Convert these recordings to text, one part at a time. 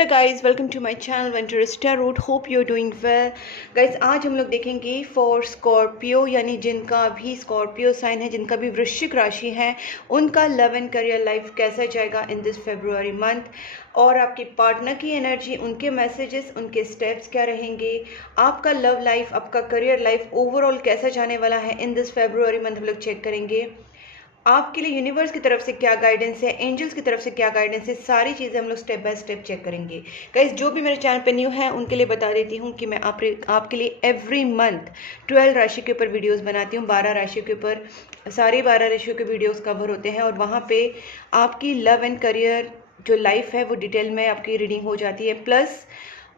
Hello guys, welcome to my channel venturous tarot. Hope you are doing well. Guys, आज हम लोग देखेंगे for Scorpio, यानी जिनका भी स्कॉर्पियो साइन है, जिनका भी वृश्चिक राशि है, उनका लव एंड करियर लाइफ कैसा जाएगा इन दिस फेब्रुअरी मंथ, और आपकी पार्टनर की एनर्जी, उनके मैसेजेस, उनके स्टेप्स क्या रहेंगे, आपका लव लाइफ, आपका करियर लाइफ ओवरऑल कैसा जाने वाला है इन दिस फेब्रुअरी मंथ हम लोग चेक करेंगे। आपके लिए यूनिवर्स की तरफ से क्या गाइडेंस है, एंजल्स की तरफ से क्या गाइडेंस है, सारी चीज़ें हम लोग स्टेप बाय स्टेप चेक करेंगे। गाइस, जो भी मेरे चैनल पे न्यू है उनके लिए बता देती हूँ कि मैं आपके लिए एवरी मंथ 12 राशि के ऊपर वीडियोस बनाती हूँ। 12 राशि के ऊपर सारी 12 राशियों के वीडियोस कवर होते हैं, और वहाँ पे आपकी लव एंड करियर जो लाइफ है वो डिटेल में आपकी रीडिंग हो जाती है। प्लस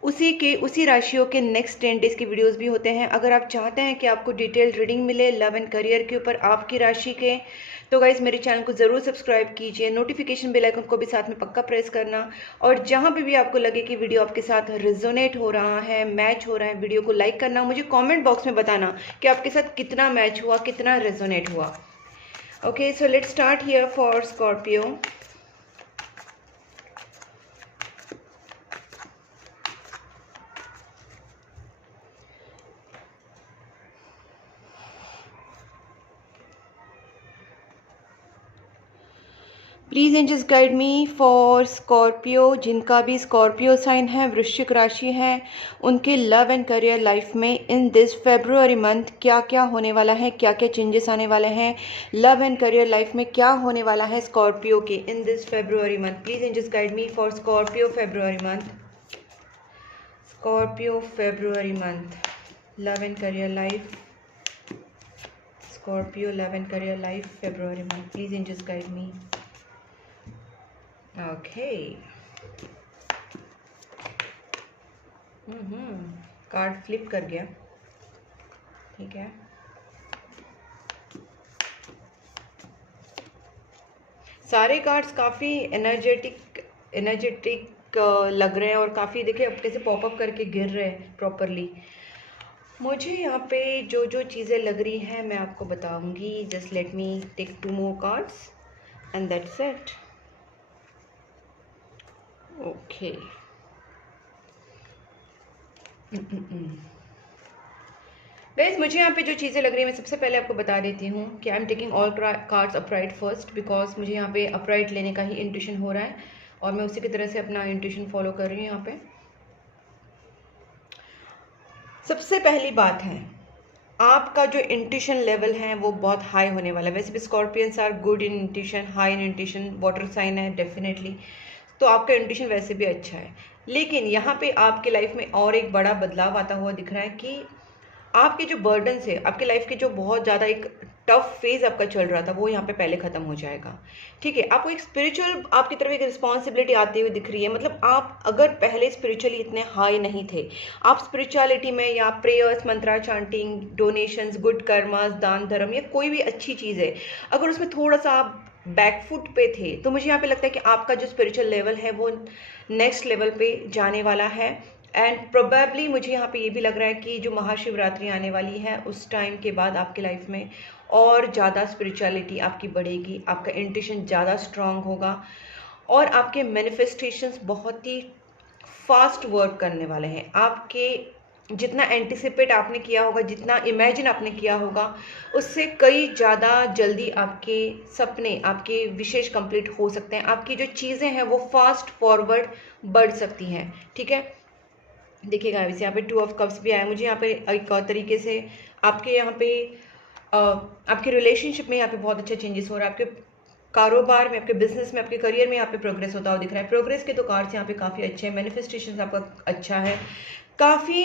उसी राशियों के नेक्स्ट 10 डेज़ की वीडियोस भी होते हैं। अगर आप चाहते हैं कि आपको डिटेल रीडिंग मिले लव एंड करियर के ऊपर आपकी राशि के, तो गाइस मेरे चैनल को ज़रूर सब्सक्राइब कीजिए, नोटिफिकेशन बेल आइकन को भी साथ में पक्का प्रेस करना। और जहाँ पे भी आपको लगे कि वीडियो आपके साथ रिजोनेट हो रहा है, मैच हो रहा है, वीडियो को लाइक करना, मुझे कॉमेंट बॉक्स में बताना कि आपके साथ कितना मैच हुआ, कितना रिजोनेट हुआ। Okay, so let's start here for Scorpio. Please angels guide me for Scorpio, जिनका भी स्कॉर्पियो साइन है, वृश्चिक राशि है, उनके लव एंड करियर लाइफ में इन दिस फेब्रुअरी मंथ क्या क्या होने वाला है, क्या क्या चेंजेस आने वाले हैं, लव एंड करियर लाइफ में क्या होने वाला है स्कॉर्पियो के in this February month. Please angels guide me for Scorpio February month. Scorpio February month love and career life. Scorpio love and career life February month. Please angels guide me. Okay, card flip कर गया, ठीक है। सारे cards काफ़ी energetic लग रहे हैं, और काफ़ी देखिए अब कैसे पॉपअप करके गिर रहे हैं प्रॉपरली। मुझे यहाँ पे जो जो चीज़ें लग रही हैं मैं आपको बताऊंगी। Just let me take 2 more cards and that's it. Okay, guys, मुझे यहाँ पे जो चीज़ें लग रही है मैं सबसे पहले आपको बता देती हूँ कि I am taking all cards upright first, because मुझे यहाँ पे अपराइट लेने का ही इंट्यूशन हो रहा है, और मैं उसी की तरह से अपना इंट्यूशन फॉलो कर रही हूँ। यहाँ पे सबसे पहली बात है, आपका जो इंट्यूशन लेवल है वो बहुत हाई होने वाला है। वैसे भी Scorpions are good in intuition, high in intuition, water sign है डेफिनेटली, तो आपका इंट्यूशन वैसे भी अच्छा है। लेकिन यहाँ पे आपके लाइफ में और एक बड़ा बदलाव आता हुआ दिख रहा है कि आपके जो बर्डन से, आपकी लाइफ के जो बहुत ज़्यादा एक टफ फेज आपका चल रहा था, वो यहाँ पे पहले ख़त्म हो जाएगा, ठीक है। आपको एक स्पिरिचुअल, आपकी तरफ एक रिस्पॉन्सिबिलिटी आती हुई दिख रही है। मतलब आप अगर पहले स्पिरिचुअली इतने हाई नहीं थे, आप स्पिरिचुअलिटी में या प्रेयर्स, मंत्रा चांटिंग, डोनेशंस, गुड कर्मास, दान धर्म, या कोई भी अच्छी चीज़ है, अगर उसमें थोड़ा सा आप बैकफुट पे थे, तो मुझे यहाँ पे लगता है कि आपका जो स्पिरिचुअल लेवल है वो नेक्स्ट लेवल पे जाने वाला है। एंड प्रोबेबली मुझे यहाँ पे ये भी लग रहा है कि जो महाशिवरात्रि आने वाली है उस टाइम के बाद आपकी लाइफ में और ज़्यादा स्पिरिचुअलिटी आपकी बढ़ेगी, आपका इंट्यूशन ज़्यादा स्ट्रांग होगा, और आपके मैनिफेस्टेशंस बहुत ही फास्ट वर्क करने वाले हैं। आपके जितना एंटिसिपेट आपने किया होगा, जितना इमेजिन आपने किया होगा, उससे कई ज़्यादा जल्दी आपके सपने, आपके विशेष कंप्लीट हो सकते हैं। आपकी जो चीज़ें हैं वो फास्ट फॉरवर्ड बढ़ सकती हैं, ठीक है। देखिएगा, वैसे यहाँ पे 2 ऑफ कप्स भी आया मुझे यहाँ पे एक और तरीके से। आपके यहाँ पे आपके रिलेशनशिप में यहाँ पे बहुत अच्छा चेंजेस हो रहा है। आपके कारोबार में, आपके बिजनेस में, आपके करियर में यहाँ पे प्रोग्रेस होता हुआ दिख रहा है। प्रोग्रेस के तो कार्ड्स यहाँ पे काफ़ी अच्छे हैं। मैनिफेस्टेशन आपका अच्छा है। काफ़ी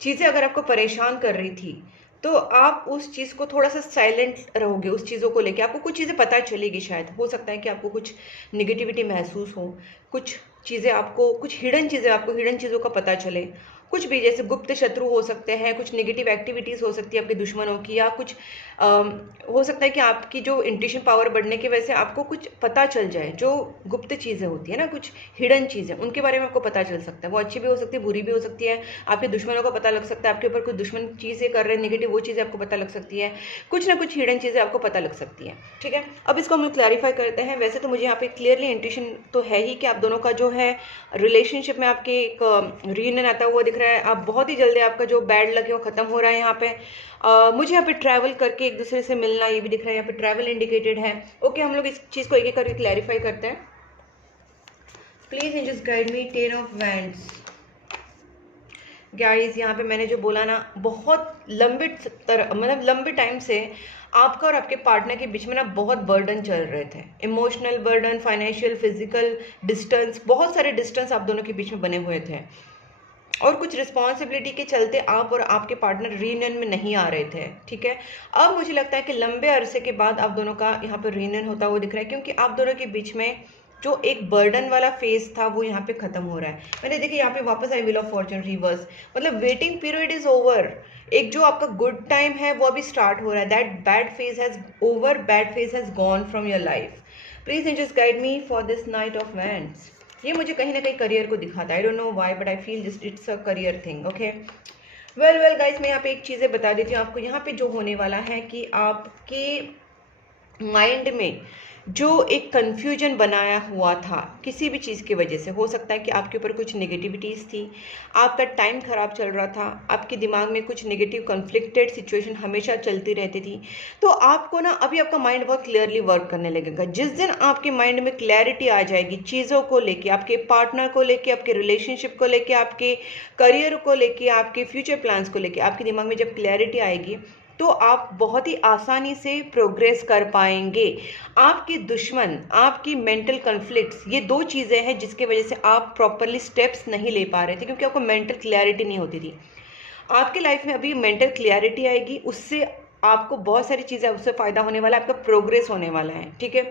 चीज़ें अगर आपको परेशान कर रही थी, तो आप उस चीज़ को थोड़ा सा साइलेंट रहोगे, उस चीज़ों को लेके आपको कुछ चीज़ें पता चलेगी। शायद हो सकता है कि आपको कुछ निगेटिविटी महसूस हो, कुछ चीज़ें आपको, कुछ हिडन चीज़ें आपको, हिडन चीज़ों का पता चले, कुछ भी, जैसे गुप्त शत्रु हो सकते हैं, कुछ नेगेटिव एक्टिविटीज़ हो सकती है आपके दुश्मनों की, या कुछ हो सकता है कि आपकी जो इंट्यूशन पावर बढ़ने की वजह से आपको कुछ पता चल जाए, जो गुप्त चीज़ें होती है ना, कुछ हिडन चीज़ें, उनके बारे में आपको पता चल सकता है। वो अच्छी भी हो सकती है, बुरी भी हो सकती है, आपके दुश्मनों को पता लग सकता है, आपके ऊपर कुछ दुश्मन चीज़ें कर रहे हैं नेगेटिव, वो चीज़ें आपको पता लग सकती है, कुछ ना कुछ हिडन चीज़ें आपको पता लग सकती हैं। ठीक है, अब इसको हम क्लैरिफाई करते हैं। वैसे तो मुझे यहाँ पे क्लियरली इंट्यूशन तो है ही कि आप दोनों का जो है रिलेशनशिप में आपके एक रीयूनियन आता हुआ दिख रहा है। आप बहुत ही जल्दी, आपका जो बैड लक है वो खत्म हो रहा है यहाँ पे। मुझे यहाँ पे ट्रैवल करके एक दूसरे से मिलना ये भी दिख रहा है, यहाँ पे ट्रैवल इंडिकेटेड है। ओके, हम लोग इस चीज़ को एक एक करके क्लैरिफाई करते हैं। Please angels guide me. 10 of wands. Guys, यहाँ पे मैंने जो बोला ना, बहुत लंबे टाइम से आपका और आपके पार्टनर के बीच में ना बहुत बर्डन चल रहे थे, emotional burden, financial, physical distance, बहुत सारे डिस्टेंस आप दोनों के बीच में बने हुए थे, और कुछ रिस्पॉन्सिबिलिटी के चलते आप और आपके पार्टनर रीयूनियन में नहीं आ रहे थे। ठीक है, अब मुझे लगता है कि लंबे अरसे के बाद आप दोनों का यहाँ पे रीयूनियन होता हुआ दिख रहा है, क्योंकि आप दोनों के बीच में जो एक बर्डन वाला फेज था वो यहाँ पे खत्म हो रहा है। मैंने देखिए यहाँ पे वापस आई व्हील ऑफ फॉर्च्यून रिवर्स, मतलब वेटिंग पीरियड इज ओवर। एक जो आपका गुड टाइम है वो अभी स्टार्ट हो रहा है। That bad phase has over, bad phase has gone from your life. Please angels guide me for this knight of wands. ये मुझे कहीं ना कहीं करियर को दिखाता है। I don't know why, but I feel just it's a career thing. Okay, well guys, मैं यहाँ पे एक चीज़ें बता देती हूँ आपको। यहाँ पे जो होने वाला है कि आपके माइंड में जो एक कन्फ्यूजन बनाया हुआ था किसी भी चीज़ की वजह से, हो सकता है कि आपके ऊपर कुछ नेगेटिविटीज़ थी, आपका टाइम ख़राब चल रहा था, आपके दिमाग में कुछ नेगेटिव कन्फ्लिक्टेड सिचुएशन हमेशा चलती रहती थी, तो आपको ना अभी आपका माइंड बहुत क्लियरली वर्क करने लगेगा। जिस दिन आपके माइंड में क्लैरिटी आ जाएगी चीज़ों को लेके, आपके पार्टनर को लेके, आपके रिलेशनशिप को लेके, आपके करियर को लेके, आपके फ्यूचर प्लान्स को लेके, आपके दिमाग में जब क्लैरिटी आएगी तो आप बहुत ही आसानी से प्रोग्रेस कर पाएंगे। आपके दुश्मन, आपकी मेंटल कॉन्फ्लिक्ट्स, ये दो चीज़ें हैं जिसकी वजह से आप प्रॉपरली स्टेप्स नहीं ले पा रहे थे, क्योंकि आपको मेंटल क्लैरिटी नहीं होती थी। आपकी लाइफ में अभी मेंटल क्लैरिटी आएगी, उससे आपको बहुत सारी चीज़ें, उससे फ़ायदा होने वाला है, आपका प्रोग्रेस होने वाला है। ठीक है,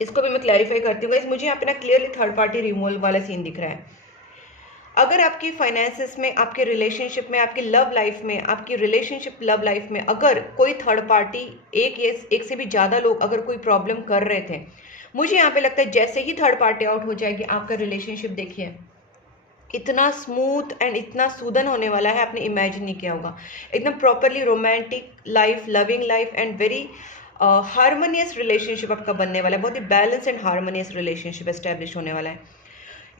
इसको भी मैं क्लैरिफाई करती हूँ। मुझे यहाँ पे ना क्लियरली थर्ड पार्टी रिमूवल वाला सीन दिख रहा है। अगर आपकी फाइनेंसेस में, आपके रिलेशनशिप में, आपकी लव लाइफ में, आपकी रिलेशनशिप लव लाइफ में अगर कोई थर्ड पार्टी, एक से भी ज़्यादा लोग अगर कोई प्रॉब्लम कर रहे थे, मुझे यहाँ पे लगता है जैसे ही थर्ड पार्टी आउट हो जाएगी, आपका रिलेशनशिप देखिए इतना स्मूथ एंड इतना सूदन होने वाला है, आपने इमेजिन नहीं किया होगा। एकदम properly romantic life, loving life and very harmonious relationship आपका बनने वाला है। बहुत ही balance and harmonious relationship establish होने वाला है।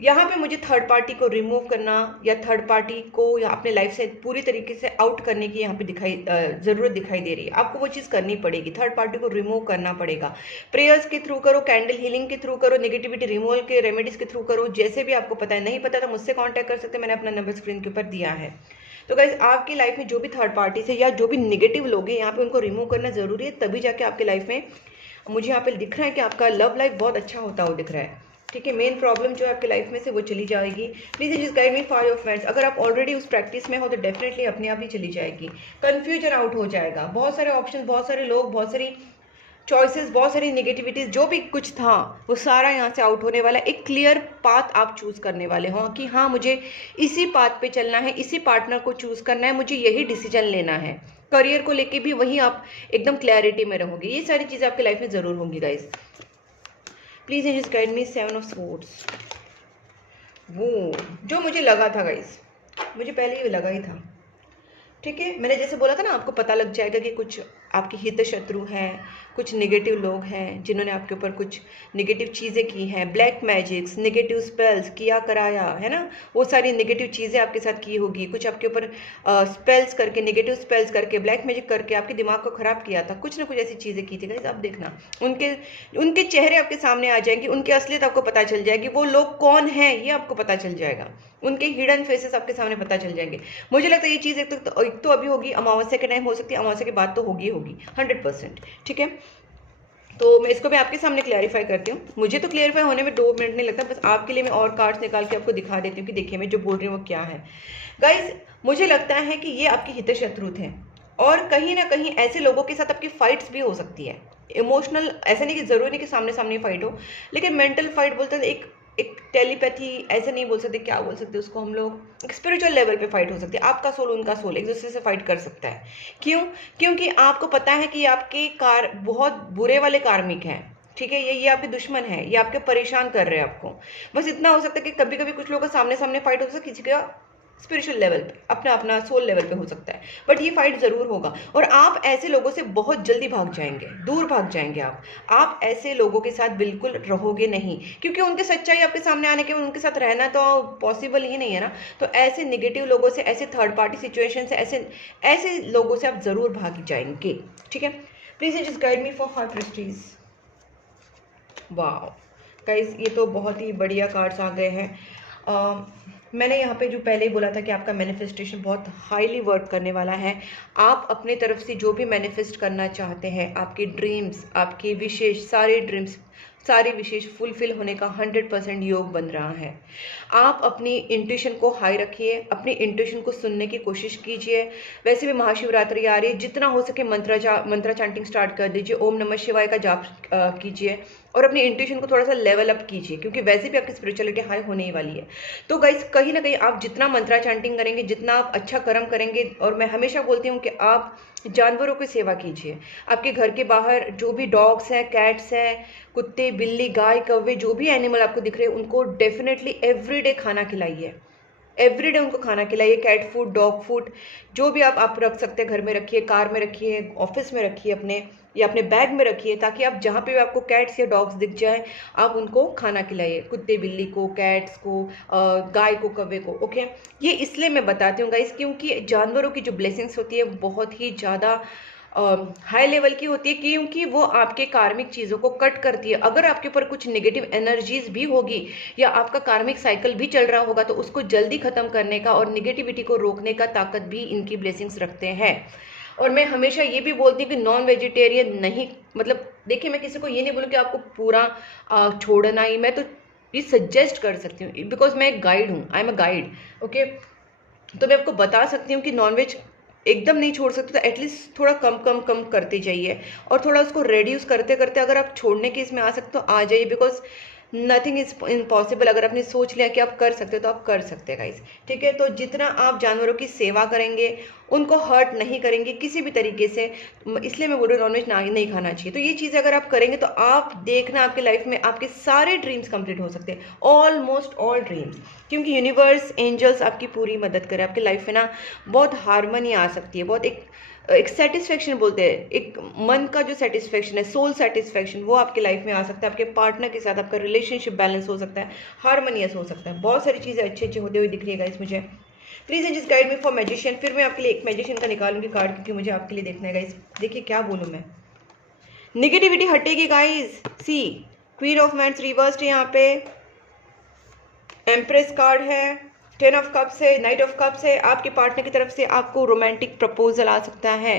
यहाँ पे मुझे थर्ड पार्टी को रिमूव करना या थर्ड पार्टी को या अपने लाइफ से पूरी तरीके से आउट करने की यहाँ पे ज़रूरत दिखाई दे रही है। आपको वो चीज़ करनी पड़ेगी, थर्ड पार्टी को रिमूव करना पड़ेगा। प्रेयर्स के थ्रू करो, कैंडल हीलिंग के थ्रू करो, नेगेटिविटी रिमूवल के रेमेडीज़ के थ्रू करो, जैसे भी आपको पता है। नहीं पता तो मुझसे कॉन्टैक्ट कर सकते हैं, मैंने अपना नंबर स्क्रीन के ऊपर दिया है। तो गाइज, आपकी लाइफ में जो भी थर्ड पार्टी से या जो भी नेगेटिव लोग हैं, यहाँ पे उनको रिमूव करना ज़रूरी है, तभी जाके आपकी लाइफ में, मुझे यहाँ पे दिख रहा है कि आपका लव लाइफ बहुत अच्छा होता हुआ दिख रहा है। ठीक है, मेन प्रॉब्लम जो है आपकी लाइफ में से वो चली जाएगी। Please just guide me for your friends. अगर आप ऑलरेडी उस प्रैक्टिस में हो तो डेफिनेटली अपने आप ही चली जाएगी। कन्फ्यूजन आउट हो जाएगा, बहुत सारे ऑप्शन, बहुत सारे लोग, बहुत सारी चॉइसेस, बहुत सारी नेगेटिविटीज, जो भी कुछ था वो सारा यहाँ से आउट होने वाला है। एक क्लियर पाथ आप चूज करने वाले हो कि हाँ, मुझे इसी पाथ पे चलना है, इसी पार्टनर को चूज करना है, मुझे यही डिसीजन लेना है। करियर को लेके भी वही आप एकदम क्लैरिटी में रहोगे। ये सारी चीज़ें आपकी लाइफ में ज़रूर होंगी guys. Please just guide me 7 of swords. वो जो मुझे लगा था गाइज, मुझे पहले ही लगा ही था। ठीक है, मैंने जैसे बोला था ना, आपको पता लग जाएगा कि कुछ आपके हित शत्रु हैं, कुछ नेगेटिव लोग हैं जिन्होंने आपके ऊपर कुछ नेगेटिव चीज़ें की हैं, ब्लैक मैजिक्स, नेगेटिव स्पेल्स किया कराया है ना, वो सारी नेगेटिव चीज़ें आपके साथ की होगी। कुछ आपके ऊपर स्पेल्स करके, नेगेटिव स्पेल्स करके, ब्लैक मैजिक करके आपके दिमाग को ख़राब किया था। कुछ ना कुछ ऐसी चीज़ें की थी गाइस। आप देखना, उनके चेहरे आपके सामने आ जाएंगे, उनकी असलियत आपको पता चल जाएगी, वो लोग कौन हैं ये आपको पता चल जाएगा, उनके हिडन फेसेस आपके सामने पता चल जाएंगे। मुझे लगता है ये चीज़ एक तो अभी होगी, अमावस्या के टाइम हो सकती है, अमावस्या के बाद तो होगी 100%। ठीक है, तो मैं इसको भी आपके सामने क्लैरिफाई करती हूँ। मुझे तो क्लैरिफाई होने में 2 मिनट नहीं लगता, बस आपके लिए मैं और कार्ड्स निकाल के आपको दिखा देती हूँ कि देखिए मैं जो बोल रही हूँ वो क्या है। गाइज, मुझे लगता है कि ये आपके हित शत्रु थे, और कहीं ना कहीं ऐसे लोगों के साथ आपकी फाइट्स भी हो सकती है। इमोशनल, ऐसा नहीं कि जरूरी नहीं कि सामने सामने फाइट हो, लेकिन मेंटल फाइट बोलते हैं, एक टेलीपैथी ऐसे नहीं बोल सकते, क्या बोल सकते उसको हम लोग, एक स्पिरिचुअल लेवल पे फाइट हो सकती है। आपका सोल उनका सोल एक दूसरे से फाइट कर सकता है। क्यों? क्योंकि आपको पता है कि आपके बहुत बुरे वाले कार्मिक हैं, ठीक है, ये आपके दुश्मन है, ये आपके परेशान कर रहे हैं आपको। बस इतना हो सकता है कि कभी कभी कुछ लोगों का सामने सामने फाइट हो सकता है, किसी का स्पिरिचुअल लेवल पे, अपना अपना सोल लेवल पे हो सकता है, बट ये फाइट जरूर होगा। और आप ऐसे लोगों से बहुत जल्दी भाग जाएंगे, दूर भाग जाएंगे आप ऐसे लोगों के साथ बिल्कुल रहोगे नहीं, क्योंकि उनके सच्चाई आपके सामने आने के, उनके साथ रहना तो पॉसिबल ही नहीं है ना। तो ऐसे निगेटिव लोगों से, ऐसे थर्ड पार्टी सिचुएशन से, ऐसे लोगों से आप जरूर भाग जाएंगे, ठीक है। Please just guide me for heart Prestige. वाह गाइस, ये तो बहुत ही बढ़िया कार्ड्स आ गए हैं। मैंने यहाँ पे जो पहले ही बोला था कि आपका मैनिफेस्टेशन बहुत हाईली वर्क करने वाला है। आप अपने तरफ से जो भी मैनिफेस्ट करना चाहते हैं, आपके ड्रीम्स, आपके विशेष सारे ड्रीम्स, सारे विशेष फुलफिल होने का 100% योग बन रहा है। आप अपनी इंट्यूशन को हाई रखिए, अपनी इंट्यूशन को सुनने की कोशिश कीजिए। वैसे भी महाशिवरात्रि आ रही है, जितना हो सके मंत्रा चैंटिंग स्टार्ट कर दीजिए, ओम नमः शिवाय का जाप कीजिए और अपनी इंट्यूशन को थोड़ा सा लेवल अप कीजिए, क्योंकि वैसे भी आपकी स्पिरिचुअलिटी हाई होने ही वाली है। तो गाइस, कहीं ना कहीं आप जितना मंत्रा चैंटिंग करेंगे, जितना आप अच्छा कर्म करेंगे, और मैं हमेशा बोलती हूँ कि आप जानवरों की सेवा कीजिए। आपके घर के बाहर जो भी डॉग्स हैं, कैट्स हैं, कुत्ते, बिल्ली, गाय, कौवे, जो भी एनिमल आपको दिख रहे हैं, उनको डेफिनेटली एवरीडे खाना खिलाइए। एवरीडे उनको खाना खिलाइए, कैट फूड, डॉग फूड, जो भी आप रख सकते हैं, घर में रखिए, कार में रखिए, ऑफिस में रखिए अपने, या अपने बैग में रखिए, ताकि आप जहाँ पे भी आपको कैट्स या डॉग्स दिख जाए, आप उनको खाना खिलाइए, कुत्ते बिल्ली को, कैट्स को, गाय को, कौवे को। ओके, ये इसलिए मैं बताती हूँ गाइस, क्योंकि जानवरों की जो ब्लेसिंग्स होती है बहुत ही ज़्यादा हाई लेवल की होती है, क्योंकि वो आपके कार्मिक चीज़ों को कट करती है। अगर आपके ऊपर कुछ नेगेटिव एनर्जीज भी होगी, या आपका कार्मिक साइकिल भी चल रहा होगा, तो उसको जल्दी खत्म करने का और निगेटिविटी को रोकने का ताकत भी इनकी ब्लेसिंग्स रखते हैं। और मैं हमेशा ये भी बोलती हूँ कि नॉन वेजिटेरियन नहीं, मतलब देखिए, मैं किसी को ये नहीं बोलूँ कि आपको पूरा छोड़ना ही, मैं तो ये सजेस्ट कर सकती हूँ, बिकॉज मैं एक गाइड हूँ, I am a guide. Okay, तो मैं आपको बता सकती हूँ कि नॉनवेज एकदम नहीं छोड़ सकते, तो एटलीस्ट थोड़ा कम कम कम करते जाइए, और थोड़ा उसको रेड्यूस करते करते अगर आप छोड़ने के इसमें आ सकते तो आ जाइए, बिकॉज नथिंग इज इम्पॉसिबल। अगर आपने सोच लिया कि आप कर सकते हो तो आप कर सकते हैं गाइस, ठीक है। तो जितना आप जानवरों की सेवा करेंगे, उनको हर्ट नहीं करेंगे किसी भी तरीके से, इसलिए मैं बोल रही हूँ नॉनवेज नहीं खाना चाहिए। तो ये चीज़ अगर आप करेंगे तो आप देखना आपके लाइफ में आपके सारे ड्रीम्स कंप्लीट हो सकते हैं, ऑलमोस्ट ऑल ड्रीम्स, क्योंकि यूनिवर्स, एंजल्स आपकी पूरी मदद करें। आपके लाइफ में ना बहुत हारमोनी आ सकती है, बहुत एक सेटिस्फेक्शन बोलते हैं, एक मन का जो सेटिस्फेक्शन है, सोल सेटिस्फेक्शन, वो आपके लाइफ में आ सकता है। आपके पार्टनर के साथ आपका रिलेशनशिप बैलेंस हो सकता है, हारमोनियस हो सकता है, बहुत सारी चीज़ें अच्छी अच्छी होते हुए दिख रही है गाइस मुझे। Please just guide me for magician. फिर मैं आपके लिए एक मैजिशियन का निकालूंगी कार्ड, क्योंकि मुझे आपके लिए देखना है गाइस। देखिए क्या बोलूँ मैं, निगेटिविटी हटेगी guys. See, queen of wands reversed है यहाँ पे, एम्प्रेस कार्ड है, 10 ऑफ कप्स है, नाइट ऑफ कप्स है। आपके पार्टनर की तरफ से आपको रोमांटिक प्रपोजल आ सकता है,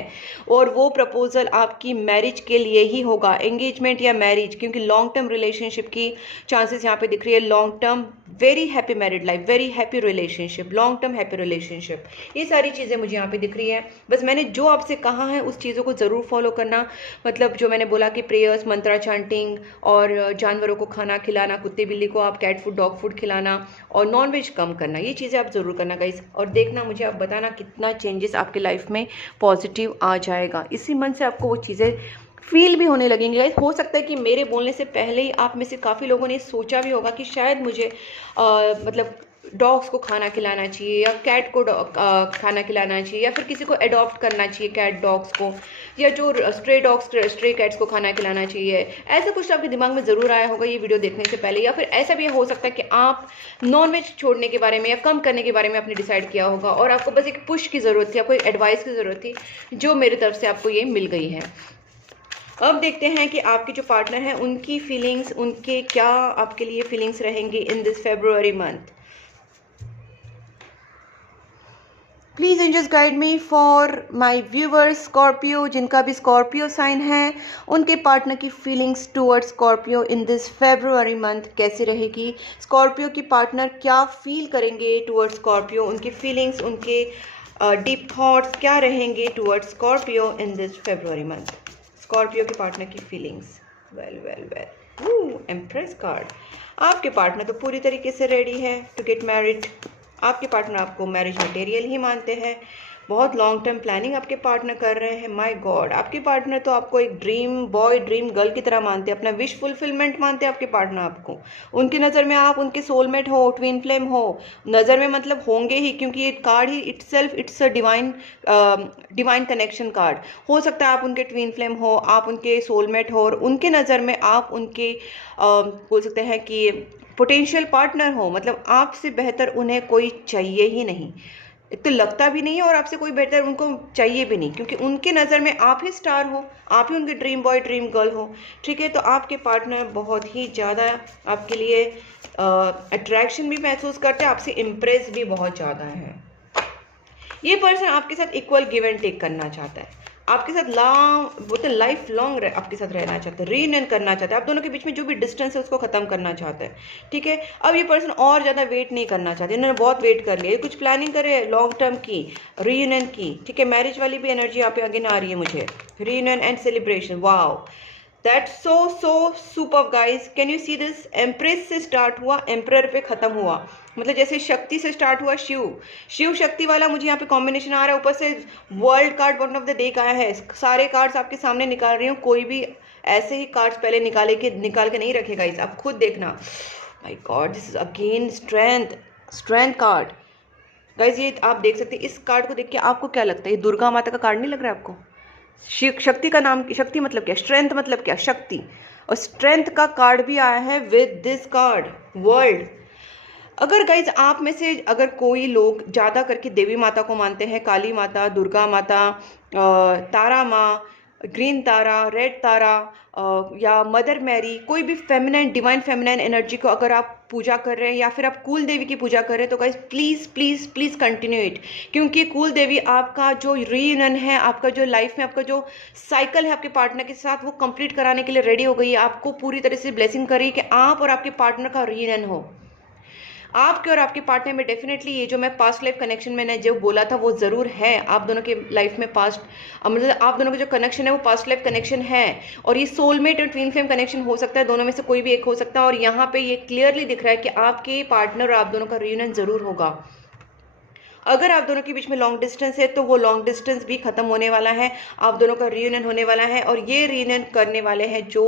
और वो प्रपोजल आपकी मैरिज के लिए ही होगा, एंगेजमेंट या मैरिज, क्योंकि लॉन्ग टर्म रिलेशनशिप की चांसेस यहाँ पे दिख रही है। Long term very happy married life, very happy relationship, long term happy relationship, ये सारी चीज़ें मुझे यहाँ पे दिख रही है। बस मैंने जो आपसे कहा है उस चीज़ों को ज़रूर फॉलो करना, मतलब जो मैंने बोला कि प्रेयर्स, मंत्रा चैंटिंग, और जानवरों को खाना खिलाना, कुत्ते बिल्ली को आप कैट फूड, डॉग फूड खिलाना, और नॉनवेज कम करना, ये चीज़ें आप ज़रूर करना गाइस। और देखना, मुझे आप बताना कितना चेंजेस आपके लाइफ में पॉजिटिव आ जाएगा। इसी मन से आपको वो चीज़ें फील भी होने लगेंगे गाइस। हो सकता है कि मेरे बोलने से पहले ही आप में से काफ़ी लोगों ने सोचा भी होगा कि शायद मुझे मतलब डॉग्स को खाना खिलाना चाहिए, या कैट को खाना खिलाना चाहिए, या फिर किसी को अडॉप्ट करना चाहिए कैट डॉग्स को, या जो स्ट्रे डॉग्स, स्ट्रे कैट्स को खाना खिलाना चाहिए। ऐसा कुछ आपके दिमाग में ज़रूर आया होगा ये वीडियो देखने से पहले, या फिर ऐसा भी हो सकता है कि आप नॉनवेज छोड़ने के बारे में या कम करने के बारे में आपने डिसाइड किया होगा, और आपको बस एक पुश की ज़रूरत थी, आपको एक एडवाइस की ज़रूरत थी, जो मेरी तरफ से आपको ये मिल गई है। अब देखते हैं कि आपके जो पार्टनर हैं उनकी फीलिंग्स, उनके क्या आपके लिए फीलिंग्स रहेंगी in this February month. Please angels guide me for my viewers Scorpio, जिनका भी स्कॉर्पियो साइन है, उनके पार्टनर की feelings towards Scorpio in this February month कैसी रहेगी। स्कॉर्पियो की पार्टनर क्या फील करेंगे टुवर्ड्स स्कॉर्पियो, उनकी फीलिंग्स, उनके डीप थॉट्स क्या रहेंगे towards Scorpio in this February month. Scorpio के पार्टनर की फीलिंग्स, वेल एम्प्रेस कार्ड। आपके पार्टनर तो पूरी तरीके से रेडी है टू गेट मैरिड। आपके पार्टनर आपको मैरिज मटेरियल ही मानते हैं। बहुत लॉन्ग टर्म प्लानिंग आपके पार्टनर कर रहे हैं। माय गॉड, आपके पार्टनर तो आपको एक ड्रीम बॉय ड्रीम गर्ल की तरह मानते हैं, अपना विश फुलफिलमेंट मानते हैं आपके पार्टनर आपको। उनकी नज़र में आप उनके सोलमेट हो, ट्विन फ्लेम हो, नज़र में मतलब होंगे ही, क्योंकि ये card he itself it's a divine connection card. हो सकता है आप उनके ट्विन फ्लेम हो, आप उनके सोलमेट हो, और उनके नज़र में आप उनके बोल सकते हैं कि पोटेंशियल पार्टनर हो। मतलब आपसे बेहतर उन्हें कोई चाहिए ही नहीं, एक तो लगता भी नहीं है, और आपसे कोई बेहतर उनको चाहिए भी नहीं, क्योंकि उनके नज़र में आप ही स्टार हो, आप ही उनके ड्रीम बॉय ड्रीम गर्ल हो। ठीक है, तो आपके पार्टनर बहुत ही ज़्यादा आपके लिए अट्रैक्शन भी महसूस करते हैं, आपसे इम्प्रेस भी बहुत ज़्यादा है। ये पर्सन आपके साथ इक्वल गिव एंड टेक करना चाहता है, आपके साथ बोलते लाइफ लॉन्ग आपके साथ रहना चाहता है, रीयूनियन करना चाहता है, आप दोनों के बीच में जो भी डिस्टेंस है उसको खत्म करना चाहता है। ठीक है, अब ये पर्सन और ज़्यादा वेट नहीं करना चाहते, इन्होंने बहुत वेट कर लिया, कुछ प्लानिंग करे लॉन्ग टर्म की, रीयूनियन की। ठीक है, मैरिज वाली भी एनर्जी यहाँ पे अगेन आ रही है मुझे, reunion and celebration. Wow, that's so super guys. Can you see this? Empress से स्टार्ट हुआ, एम्प्रर पे खत्म हुआ, मतलब जैसे शक्ति से स्टार्ट हुआ शिव शक्ति वाला मुझे यहाँ पे कॉम्बिनेशन आ रहा है। ऊपर से world card bottom of the day का है। सारे कार्ड्स आपके सामने निकाल रही हूँ, कोई भी ऐसे ही कार्ड्स पहले निकाल के नहीं रखेगा इस, आप खुद देखना। My God, this is again strength card. Guys ये आप देख सकते हैं, इस कार्ड को देख के आपको क्या लगता है? ये दुर्गा माता का कार्ड नहीं लग रहा है आपको? शक्ति का नाम, शक्ति मतलब क्या, स्ट्रेंथ मतलब क्या, शक्ति। और स्ट्रेंथ का कार्ड भी आया है विद दिस कार्ड, वर्ल्ड। अगर गाइज आप में से अगर कोई लोग ज़्यादा करके देवी माता को मानते हैं, काली माता, दुर्गा माता, तारा माँ, ग्रीन तारा, रेड तारा, या मदर मैरी, कोई भी फेमिनाइन डिवाइन फेमिनाइन एनर्जी को अगर आप पूजा कर रहे हैं, या फिर आप कुल देवी की पूजा कर रहे हैं, तो guys please please please continue it, क्योंकि कुल देवी आपका जो रीयूनियन है, आपका जो लाइफ में आपका जो साइकिल है आपके पार्टनर के साथ, वो कंप्लीट कराने के लिए रेडी हो गई है। आपको पूरी तरह से ब्लेसिंग कर रही है कि आप और आपके पार्टनर का रीयूनियन हो। आपके और आपके पार्टनर में डेफिनेटली ये जो मैं पास्ट लाइफ कनेक्शन मैंने जो बोला था वो ज़रूर है। आप दोनों के लाइफ में पास्ट मतलब आप दोनों का जो कनेक्शन है वो पास्ट लाइफ कनेक्शन है, और ये सोलमेट और ट्विन फ्लेम कनेक्शन हो सकता है, दोनों में से कोई भी एक हो सकता है। और यहाँ पे ये क्लियरली दिख रहा है कि आपके पार्टनर और आप दोनों का रियूनियन ज़रूर होगा। अगर आप दोनों के बीच में लॉन्ग डिस्टेंस है तो वो लॉन्ग डिस्टेंस भी खत्म होने वाला है, आप दोनों का रियूनियन होने वाला है। और ये रियूनियन करने वाले हैं जो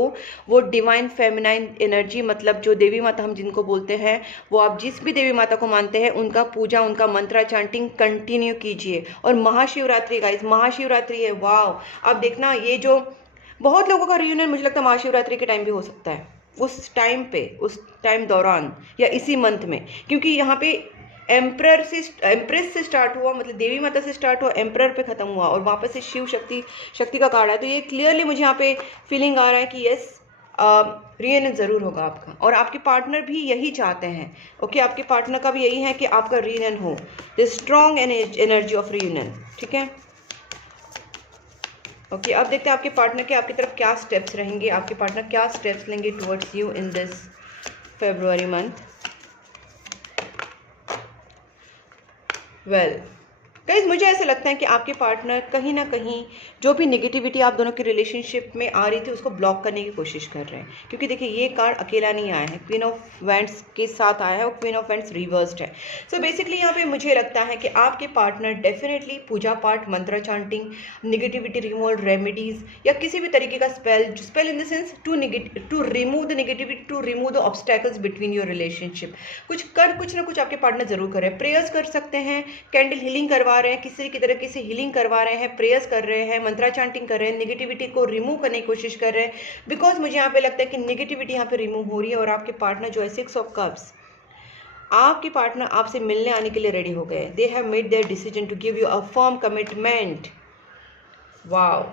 वो डिवाइन फेमिनाइन एनर्जी, मतलब जो देवी माता हम जिनको बोलते हैं, वो आप जिस भी देवी माता को मानते हैं उनका पूजा, उनका मंत्रा चांटिंग कंटिन्यू कीजिए। और महाशिवरात्रि गाइस, महाशिवरात्रि है, वाह। अब देखना, ये जो बहुत लोगों का रियूनियन मुझे लगता है महाशिवरात्रि के टाइम भी हो सकता है, उस टाइम पे, उस टाइम दौरान, या इसी मंथ में, क्योंकि यहाँ पे एम्प्रेस से स्टार्ट हुआ, मतलब देवी माता से स्टार्ट हुआ, एम्प्रर पे खत्म हुआ, और वापस से शिव शक्ति का कार्ड है। तो ये क्लियरली मुझे यहाँ पे फीलिंग आ रहा है कि यस, रियूनियन ज़रूर होगा आपका, और आपके पार्टनर भी यही चाहते हैं। ओके, आपके पार्टनर का भी यही है कि आपका रियूनियन हो, the strong energy of reunion. ठीक है, ओके, अब देखते हैं आपके पार्टनर के आपकी तरफ क्या स्टेप्स रहेंगे, आपके पार्टनर क्या स्टेप्स लेंगे towards you in this February month. Well guys, मुझे ऐसा लगता है कि आपके पार्टनर कहीं ना कहीं जो भी नेगेटिविटी आप दोनों के रिलेशनशिप में आ रही थी उसको ब्लॉक करने की कोशिश कर रहे हैं, क्योंकि देखिए ये कार्ड अकेला नहीं आया है, क्वीन ऑफ वैंड्स के साथ आया है और क्वीन ऑफ वैंड्स रिवर्स्ड है। सो बेसिकली यहाँ पे मुझे लगता है कि आपके पार्टनर डेफिनेटली पूजा पाठ, मंत्र चांटिंग, नेगेटिविटी रिमूवल रेमेडीज, या किसी भी तरीके का spell in the sense to remove the negativity, to remove the obstacles between your relationship, कुछ ना कुछ आपके पार्टनर जरूर कर रहे हैं। प्रेयर्स कर सकते हैं, कैंडल हीलिंग करवा रहे हैं, किसी की तरह से हीलिंग करवा रहे हैं, प्रेयर्स कर रहे हैं, मंत्रा चांटिंग कर रहे हैं, नेगेटिविटी को रिमूव करने की कोशिश कर रहे हैं, बिकॉज मुझे यहाँ पे लगता है कि नेगेटिविटी यहाँ पे रिमूव हो रही है। और आपके पार्टनर जो है 6 ऑफ कप्स, आपके पार्टनर आपसे मिलने आने के लिए रेडी हो गए। They have made their decision to give you a firm commitment. Wow,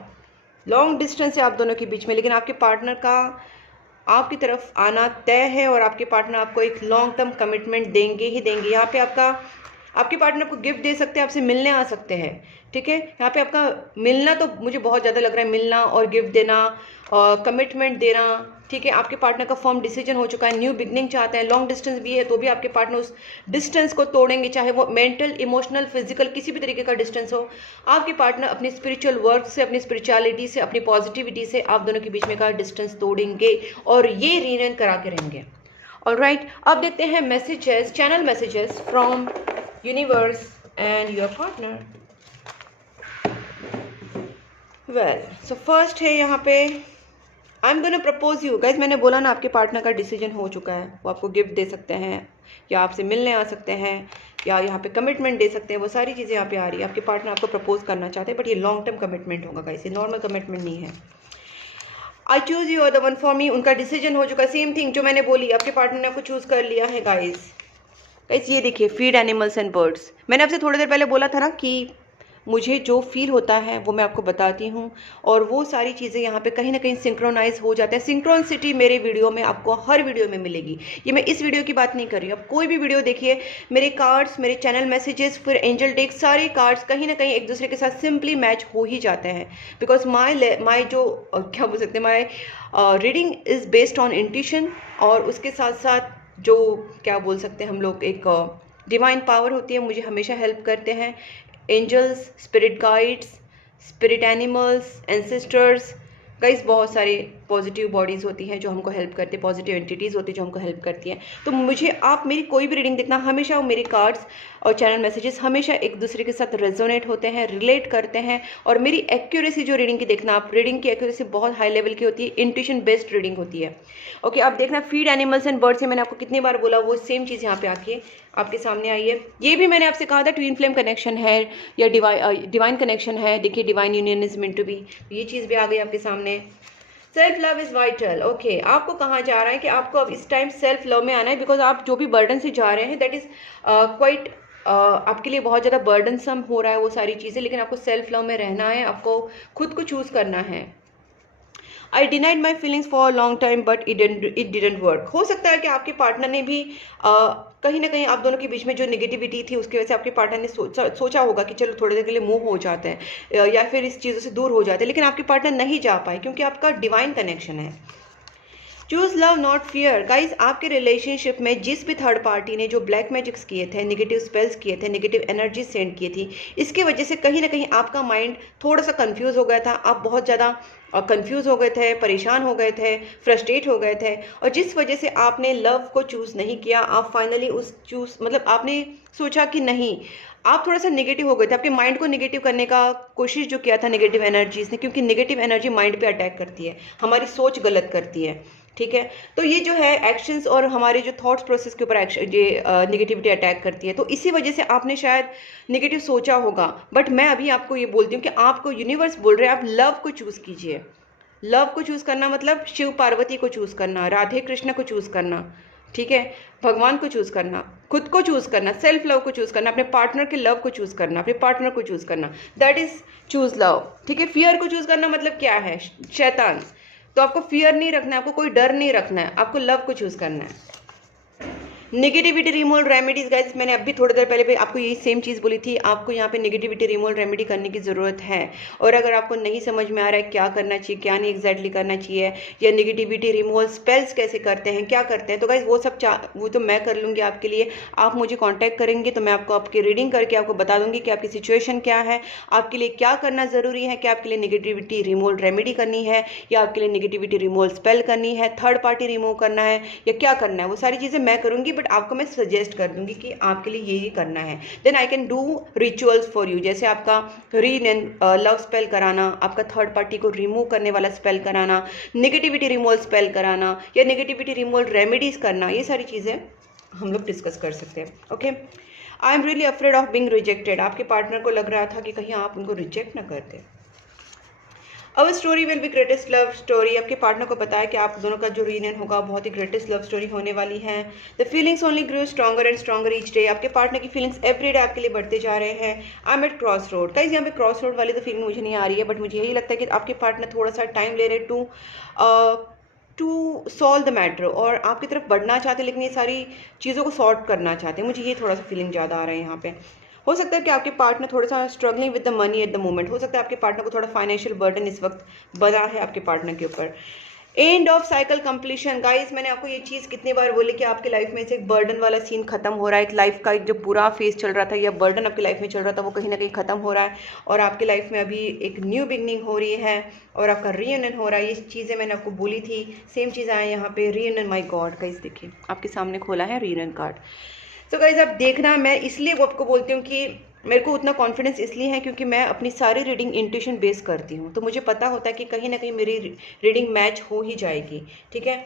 long distance है आप दोनों के बीच में, लेकिन आपके पार्टनर का आपकी तरफ आना तय है, और आपके पार्टनर आपको एक लॉन्ग टर्म कमिटमेंट देंगे ही देंगे। यहाँ पे आपके पार्टनर को गिफ्ट दे सकते हैं, आपसे मिलने आ सकते हैं। ठीक है, यहाँ पे आपका मिलना तो मुझे बहुत ज़्यादा लग रहा है, मिलना और गिफ्ट देना और कमिटमेंट देना, ठीक है, आपके पार्टनर का फर्म डिसीजन हो चुका है, न्यू बिगनिंग चाहते हैं, लॉन्ग डिस्टेंस भी है तो भी आपके पार्टनर उस डिस्टेंस को तोड़ेंगे, चाहे वो मेंटल, इमोशनल, फिजिकल, किसी भी तरीके का डिस्टेंस हो। आपके पार्टनर अपनी स्पिरिचुअल वर्क से, अपनी स्पिरिचुअलिटी से, अपनी पॉजिटिविटी से आप दोनों के बीच में का डिस्टेंस तोड़ेंगे और ये रीयूनियन करा के रहेंगे। ऑलराइट, अब देखते हैं messages, channel messages from universe and your partner. Well, so first है यहाँ पे, I am gonna propose you. Guys मैंने बोला ना, आपके पार्टनर का डिसीजन हो चुका है, वो आपको गिफ्ट दे सकते हैं या आपसे मिलने आ सकते हैं या यहाँ पे कमिटमेंट दे सकते हैं, वो सारी चीज़ें यहाँ पे आ रही है। आपके पार्टनर आपको प्रपोज करना चाहते हैं, बट ये लॉन्ग टर्म कमिटमेंट होगा गाइज, ये नॉर्मल कमिटमेंट नहीं है। I choose you are the one for me, उनका डिसीजन हो चुका है, सेम थिंग जो मैंने बोली, आपके पार्टनर ने आपको चूज कर लिया है गाइज। गाइज ये देखिए, फीड एनिमल्स एंड बर्ड्स, मैंने आपसे थोड़ी देर पहले बोला था ना कि मुझे जो फील होता है वो मैं आपको बताती हूँ, और वो सारी चीज़ें यहाँ पे कहीं ना कहीं सिंक्रोनाइज हो जाते हैं। सिंक्रोनिसिटी मेरे वीडियो में आपको हर वीडियो में मिलेगी, ये मैं इस वीडियो की बात नहीं कर रही हूँ। आप कोई भी वीडियो देखिए, मेरे कार्ड्स, मेरे चैनल मैसेजेस, फिर एंजल डेक, सारे कार्ड्स कहीं ना कहीं एक दूसरे के साथ सिंपली मैच हो ही जाते हैं, बिकॉज माई जो क्या बोल सकते हैं, my reading is based on intuition, और उसके साथ साथ जो क्या बोल सकते हैं हम लोग, एक डिवाइन पावर होती है, मुझे हमेशा हेल्प करते हैं angels, spirit guides, spirit animals, ancestors. Guys बहुत सारे पॉजिटिव बॉडीज़ होती हैं जो हमको हेल्प करती है, पॉजिटिव एंटिटीज़ होती है जो हमको हेल्प करती हैं। तो मुझे आप मेरी कोई भी रीडिंग देखना, हमेशा मेरे कार्ड्स और चैनल मैसेजेस हमेशा एक दूसरे के साथ रेजोनेट होते हैं, रिलेट करते हैं, और मेरी एक्यूरेसी जो रीडिंग की देखना, आप रीडिंग की एक्यूरेसी बहुत हाई लेवल की होती है, इंट्यूशन बेस्ड रीडिंग होती है। ओके, आप देखना फीड एनिमल्स एंड बर्ड्स से मैंने आपको कितनी बार बोला, वो सेम चीज़ यहाँ पे आके आपके सामने आई है। ये भी मैंने आपसे कहा था ट्विन फ्लेम कनेक्शन है या डिवाइन कनेक्शन है। देखिए, divine union is meant to be, ये चीज़ भी आ गई आपके सामने। Self love is vital. Okay, आपको कहाँ जा रहा है कि आपको अब इस टाइम सेल्फ लव में आना है, बिकॉज आप जो भी बर्डन से जा रहे हैं दैट इज़ क्वाइट आपके लिए बहुत ज़्यादा बर्डनसम हो रहा है वो सारी चीज़ें, लेकिन आपको सेल्फ लव में रहना है, आपको खुद को चूज़ करना है। I denied my feelings for long time but it didn't work. हो सकता है कि आपके पार्टनर ने भी कहीं ना कहीं आप दोनों के बीच में जो निगेटिविटी थी उसकी वजह से आपके पार्टनर ने सोचा होगा कि चलो थोड़ी देर के लिए मूव हो जाते हैं या फिर इस चीज़ों से दूर हो जाते हैं, लेकिन आपके पार्टनर नहीं जा पाए क्योंकि आपका डिवाइन कनेक्शन है। Choose love not fear. Guys आपके रिलेशनशिप में जिस भी थर्ड पार्टी ने जो ब्लैक मैजिक्स किए थे, नेगेटिव स्पेल्स किए थे, नेगेटिव एनर्जी सेंड की थी, इसकी वजह से कहीं ना कहीं आपका माइंड थोड़ा सा कंफ्यूज हो गया था, आप बहुत ज़्यादा कंफ्यूज हो गए थे, परेशान हो गए थे, फ्रस्ट्रेट हो गए थे, और जिस वजह से आपने लव को चूज़ नहीं किया, आप फाइनली उस मतलब आपने सोचा कि नहीं, आप थोड़ा सा नेगेटिव हो गए थे, आपके माइंड को नेगेटिव करने का कोशिश जो किया था नेगेटिव एनर्जीज ने, क्योंकि नेगेटिव एनर्जी माइंड पे अटैक करती है, हमारी सोच गलत करती है। ठीक है, तो ये जो है एक्शंस और हमारे जो थॉट्स प्रोसेस के ऊपर एक्शन ये नेगेटिविटी अटैक करती है, तो इसी वजह से आपने शायद नेगेटिव सोचा होगा। बट मैं अभी आपको ये बोलती हूँ कि आपको यूनिवर्स बोल रहे हैं आप लव को चूज़ कीजिए। लव को चूज़ करना मतलब शिव पार्वती को चूज़ करना, राधे कृष्ण को चूज़ करना, ठीक है, भगवान को चूज़ करना, खुद को चूज़ करना, सेल्फ लव को चूज़ करना, अपने पार्टनर के लव को चूज़ करना, अपने पार्टनर को चूज़ करना, दैट इज़ चूज़ लव। ठीक है, फियर को चूज़ करना मतलब क्या है, शैतान। तो आपको फियर नहीं रखना है, आपको कोई डर नहीं रखना है, आपको लव को चूज़ करना है। Negativity removal remedies. गाइज मैंने अभी थोड़ी देर पहले भी आपको यही सेम चीज़ बोली थी, आपको यहाँ पे नेगेटिविटी रिमूवल रेमेडी करने की ज़रूरत है, और अगर आपको नहीं समझ में आ रहा है क्या करना चाहिए क्या नहीं एग्जैक्टली करना चाहिए, या नेगेटिविटी रिमूवल स्पेल्स कैसे करते हैं, क्या करते हैं, तो गाइज वो तो मैं कर लूँगी आपके लिए। आप मुझे कॉन्टैक्ट करेंगे तो मैं आपको आपकी रीडिंग करके आपको बता दूँगी कि आपकी सिचुएशन क्या है, आपके लिए क्या करना ज़रूरी है, क्या आपके लिए नेगेटिविटी रिमूवल रेमेडी करनी है, या आपके लिए नेगेटिविटी रिमूवल स्पेल करनी है, थर्ड पार्टी रिमूव करना है, या क्या करना है, वो सारी चीज़ें मैं करूँगी, बट आपको मैं सजेस्ट कर दूंगी कि आपके लिए ये करना है। Then I can do rituals for you, जैसे आपका लव स्पेल कराना, आपका थर्ड पार्टी को रिमूव करने वाला स्पेल कराना, नेगेटिविटी रिमूवल स्पेल कराना, या नेगेटिविटी रिमूवल रेमेडीज करना, ये सारी चीज़ें हम लोग डिस्कस कर सकते हैं। Okay, I am really afraid of being rejected. आपके पार्टनर को लग रहा था कि कहीं आप उनको रिजेक्ट ना कर दें। Our story will be greatest love story. आपके पार्टनर को पता है कि आप दोनों का जो रीयूनियन होगा बहुत ही ग्रेटेस्ट लव स्टोरी होने वाली है। The feelings only grow stronger and stronger each day. आपके पार्टनर की फीलिंग्स एवरी डे आपके लिए बढ़ते जा रहे हैं। I am at cross road. Guys यहाँ पे क्रॉस रोड वाली तो फीलिंग मुझे नहीं आ रही है, बट मुझे यही लगता है कि आपके पार्टनर थोड़ा सा टाइम ले रहे टू सॉल्व द मैटर, और आपकी तरफ बढ़ना चाहते हैं, लेकिन ये सारी चीज़ों को सॉर्ट करना चाहते हैं। मुझे ये थोड़ा सा फीलिंग ज़्यादा आ रहा है यहाँ पे। हो सकता है कि आपके पार्टनर थोड़ा सा struggling with the money at the moment. हो सकता है आपके पार्टनर को थोड़ा फाइनेंशियल बर्डन इस वक्त बना है आपके पार्टनर के ऊपर। End of cycle completion. Guys मैंने आपको ये चीज़ कितनी बार बोली कि आपकी लाइफ में से एक बर्डन वाला सीन खत्म हो रहा है, एक लाइफ का एक जो बुरा फेज चल रहा था या बर्डन आपकी लाइफ में चल रहा था वो कहीं ना कहीं खत्म हो रहा है और आपकी लाइफ में अभी एक न्यू बिगनिंग हो रही है और आपका रीयूनियन हो रहा है। ये चीज़ें मैंने आपको बोली थी, सेम चीज़ आया यहाँ पे रीयूनियन। माई गॉड गाइस देखिए आपके सामने खोला है रीयूनियन कार्ड। तो गाइस आप देखना, मैं इसलिए वो आपको बोलती हूँ कि मेरे को उतना कॉन्फिडेंस इसलिए है क्योंकि मैं अपनी सारी रीडिंग इंट्यूशन बेस करती हूँ, तो मुझे पता होता है कि कहीं ना कहीं मेरी रीडिंग मैच हो ही जाएगी, ठीक है।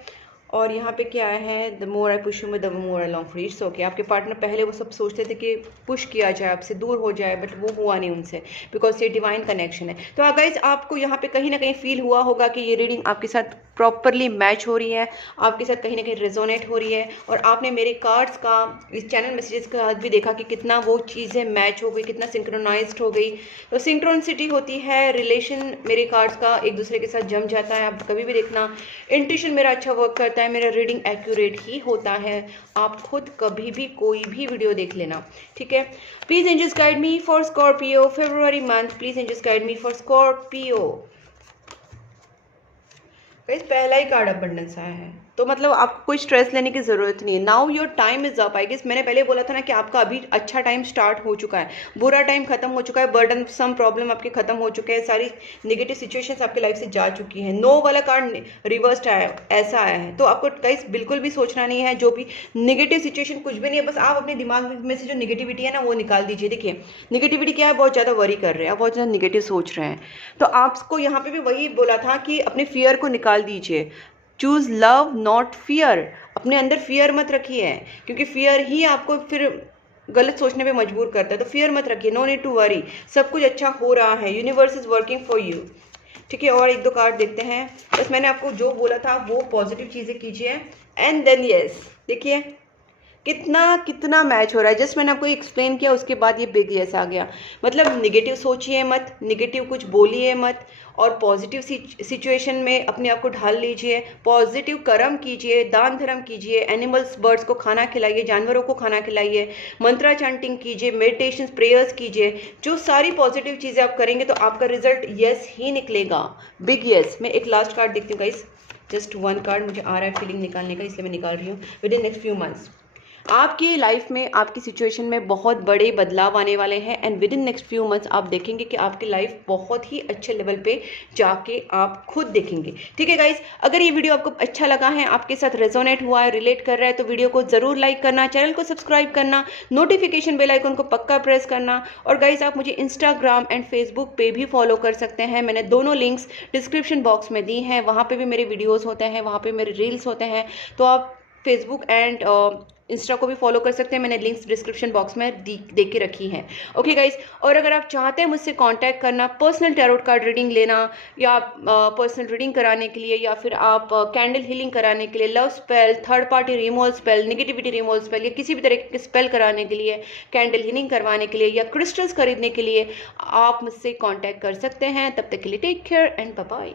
और यहाँ पे क्या है, the more I push you में the more I long for you. It's okay. आपके पार्टनर पहले वो सब सोचते थे कि पुश किया जाए, आपसे दूर हो जाए, बट वो हुआ नहीं उनसे, बिकॉज ये डिवाइन कनेक्शन है। तो गाइस आपको यहाँ पे कहीं ना कहीं फील हुआ होगा कि ये रीडिंग आपके साथ प्रॉपरली मैच हो रही है, आपके साथ कहीं ना कहीं रेजोनेट हो रही है और आपने मेरे कार्ड्स का, इस चैनल मैसेजेस का भी देखा कि कितना वो चीज़ें मैच हो गई, कितना सिंक्रोनाइज्ड हो गई। तो सिंक्रोनिसिटी होती है, रिलेशन मेरे कार्ड्स का एक दूसरे के साथ जम जाता है। आप कभी भी देखना इंट्यूशन मेरा अच्छा वर्क करता है, मेरा रीडिंग एक्यूरेट ही होता है। आप खुद कभी भी कोई भी वीडियो देख लेना, ठीक है। Please angels guide me for Scorpio February month. Please angels guide me for Scorpio. Guys पहला ही कार्ड अबंडेंस आया है, तो मतलब आपको कोई स्ट्रेस लेने की ज़रूरत नहीं है। Now your time is up. I guess मैंने पहले बोला था ना कि आपका अभी अच्छा टाइम स्टार्ट हो चुका है, बुरा टाइम खत्म हो चुका है, बर्डन सम प्रॉब्लम आपके खत्म हो चुके हैं, सारी नेगेटिव सिचुएशंस आपकी लाइफ से जा चुकी हैं। नो वाला कार्ड रिवर्स्ड आया, ऐसा आया है। तो आपको गाइस बिल्कुल भी सोचना नहीं है, जो भी नेगेटिव सिचुएशन कुछ भी नहीं है, बस आप अपने दिमाग में से जो नेगेटिविटी है ना वो निकाल दीजिए। देखिए निगेटिविटी क्या है, बहुत ज़्यादा वरी कर रहे हैं, आप बहुत ज़्यादा निगेटिव सोच रहे हैं, तो आपको यहाँ पे भी वही बोला था कि अपने फियर को निकाल दीजिए। Choose love not fear. अपने अंदर फियर मत रखिए, क्योंकि फियर ही आपको फिर गलत सोचने पे मजबूर करता है। तो फियर मत रखिए, नो नीड टू वरी, सब कुछ अच्छा हो रहा है, universe is working for you, ठीक है। और एक दो कार्ड देखते हैं। बस मैंने आपको जो बोला था वो पॉजिटिव चीज़ें कीजिए एंड देन यस। देखिए कितना कितना मैच हो रहा है, जस्ट मैंने आपको एक्सप्लेन किया, उसके बाद ये बिग यस आ गया। मतलब निगेटिव सोचिए मत, निगेटिव कुछ बोलिए मत, और पॉजिटिव सिचुएशन में अपने आप को ढाल लीजिए, पॉजिटिव कर्म कीजिए, दान धर्म कीजिए, एनिमल्स बर्ड्स को खाना खिलाइए, जानवरों को खाना खिलाइए, मंत्रा चैंटिंग कीजिए, मेडिटेशन प्रेयर्स कीजिए। जो सारी पॉजिटिव चीज़ें आप करेंगे तो आपका रिजल्ट यस ही निकलेगा, बिग यस। मैं एक लास्ट कार्ड देखती हूँ गाइस, जस्ट वन कार्ड मुझे आ रहा है फीलिंग निकालने का, इसलिए मैं निकाल रही हूँ। With in next few months आपकी लाइफ में, आपकी सिचुएशन में बहुत बड़े बदलाव आने वाले हैं and with in next few months आप देखेंगे कि आपकी लाइफ बहुत ही अच्छे लेवल पे जाके आप खुद देखेंगे, ठीक है गाइस। अगर ये वीडियो आपको अच्छा लगा है, आपके साथ रेजोनेट हुआ है, रिलेट कर रहा है, तो वीडियो को जरूर लाइक करना, चैनल को सब्सक्राइब करना, नोटिफिकेशन बेल आइकन को पक्का प्रेस करना। और गाइस आप मुझे इंस्टाग्राम एंड फेसबुक पे भी फॉलो कर सकते हैं, मैंने दोनों लिंक्स डिस्क्रिप्शन बॉक्स में दी हैं, वहाँ पे भी मेरे वीडियोज़ होते हैं, वहाँ पे मेरे रील्स होते हैं, तो आप फेसबुक एंड इंस्टा को भी फॉलो कर सकते हैं, मैंने लिंक्स डिस्क्रिप्शन बॉक्स में दे के रखी हैं, ओके गाइस। और अगर आप चाहते हैं मुझसे कांटेक्ट करना, पर्सनल टैरोट कार्ड रीडिंग लेना, या पर्सनल रीडिंग कराने के लिए, या फिर आप कैंडल हीलिंग कराने के लिए, love spell, third party removal spell, negativity removal spell, या किसी भी तरह के स्पेल कराने के लिए, कैंडल हीलिंग करवाने के लिए, या क्रिस्टल्स खरीदने के लिए आप मुझसे कॉन्टैक्ट कर सकते हैं। तब तक के लिए take care and bye bye.